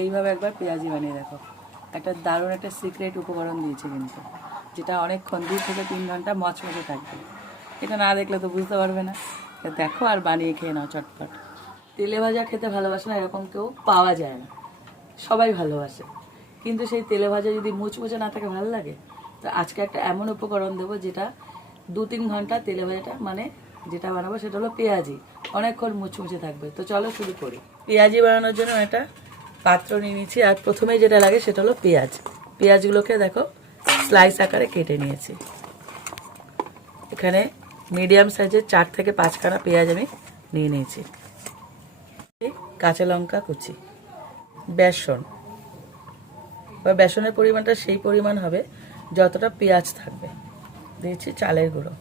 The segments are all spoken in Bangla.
এইভাবে একবার পেঁয়াজি বানিয়ে দেখো। একটা দারুণ একটা সিক্রেট উপকরণ দিয়েছে কিন্তু, যেটা অনেকক্ষণ 2 থেকে 3 ঘন্টা মচমচে থাকবে। এটা না দেখলে তো বুঝতে পারবে না। দেখো আর বানিয়ে খেয়ে নাও চটপট। তেলে ভাজা খেতে ভালোবাসে না এরকম কেউ পাওয়া যায় না, সবাই ভালোবাসে। কিন্তু সেই তেলে ভাজা যদি মুচমুচে না থাকে ভালো লাগে? তো আজকে একটা এমন উপকরণ দেবো যেটা 2-3 ঘন্টা তেলে ভাজাটা মানে যেটা বানাবো সেটা হলো পেঁয়াজি, অনেকক্ষণ মুচমুচে থাকবে। তো চলো শুরু করি। পেঁয়াজি বানানোর জন্য একটা পাত্র নিয়ে নিচ্ছি, আর প্রথমেই যেটা লাগে সেটা হলো পেঁয়াজ। পেঁয়াজগুলোকে দেখো স্লাইস আকারে কেটে নিয়েছি। এখানে মিডিয়াম সাইজের 4 থেকে 5 খানা পেঁয়াজ আমি নিয়ে নিয়েছি। কাঁচা লঙ্কা কুচি, বেসন, বা বেসনের পরিমাণটা সেই পরিমাণ হবে যতটা পেঁয়াজ থাকবে। দিয়েছি চালের গুঁড়ো।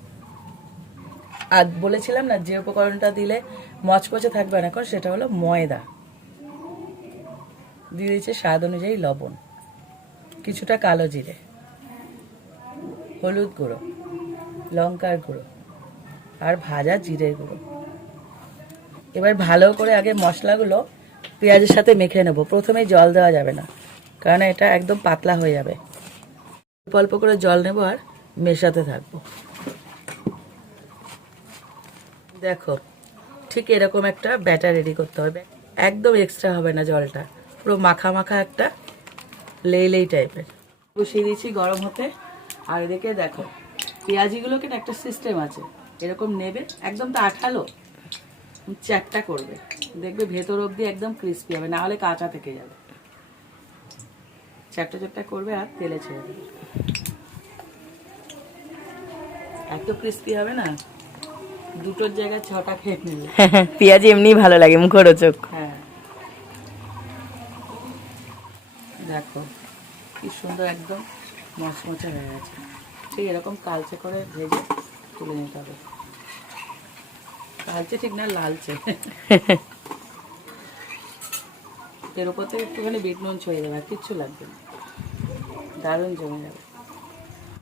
আর বলেছিলাম না যে উপকরণটা দিলে মচমচে থাকবে না, এখন সেটা হলো ময়দা। দিয়ে দিয়েছি স্বাদ অনুযায়ী লবণ, কিছুটা কালো জিরে, হলুদ গুঁড়ো, লঙ্কার গুঁড়ো আর ভাজা জিরের গুঁড়ো। এবার ভালো করে আগে মশলাগুলো পেঁয়াজের সাথে মেখে নেব। প্রথমেই জল দেওয়া যাবে না, কারণ এটা একদম পাতলা হয়ে যাবে। অল্প অল্প করে জল নেব আর মেশাতে থাকবো। দেখো ঠিক এরকম একটা ব্যাটার রেডি করতে হবে, একদম এক্সট্রা হবে না জলটা, পুরো মাখা মাখা একটা লেই টাইপের। বসিয়ে দিয়েছি গরম হতে। আর এদিকে দেখো পেঁয়াজিগুলোকে না একটা সিস্টেম আছে, এরকম নেবে, একদম তো আঠালো, চ্যাপটা করবে, দেখবে ভেতর অবধি একদম ক্রিস্পি হবে, না হলে কাঁচা থেকে যাবে। চ্যাপটা চ্যাপটা করবে আর তেলে ছেড়ে দেবে, এত ক্রিস্পি হবে না, দুটোর জায়গায় 6টা খেয়ে নেবে। পেঁয়াজি এমনি ভালো লাগে, মুখরোচক। হ্যাঁ দেখো কি সুন্দর একদম মচমচে হয়ে গেছে। ঠিক এরকম কালচে করে ভেজে তুলে নিতে হবে। কালচে ঠিক না, লালচে। এর উপর থেকে একটুখানি বিট নুন ছড়িয়ে দেবে, আর কিচ্ছু লাগবে না, দারুণ জমে যাবে।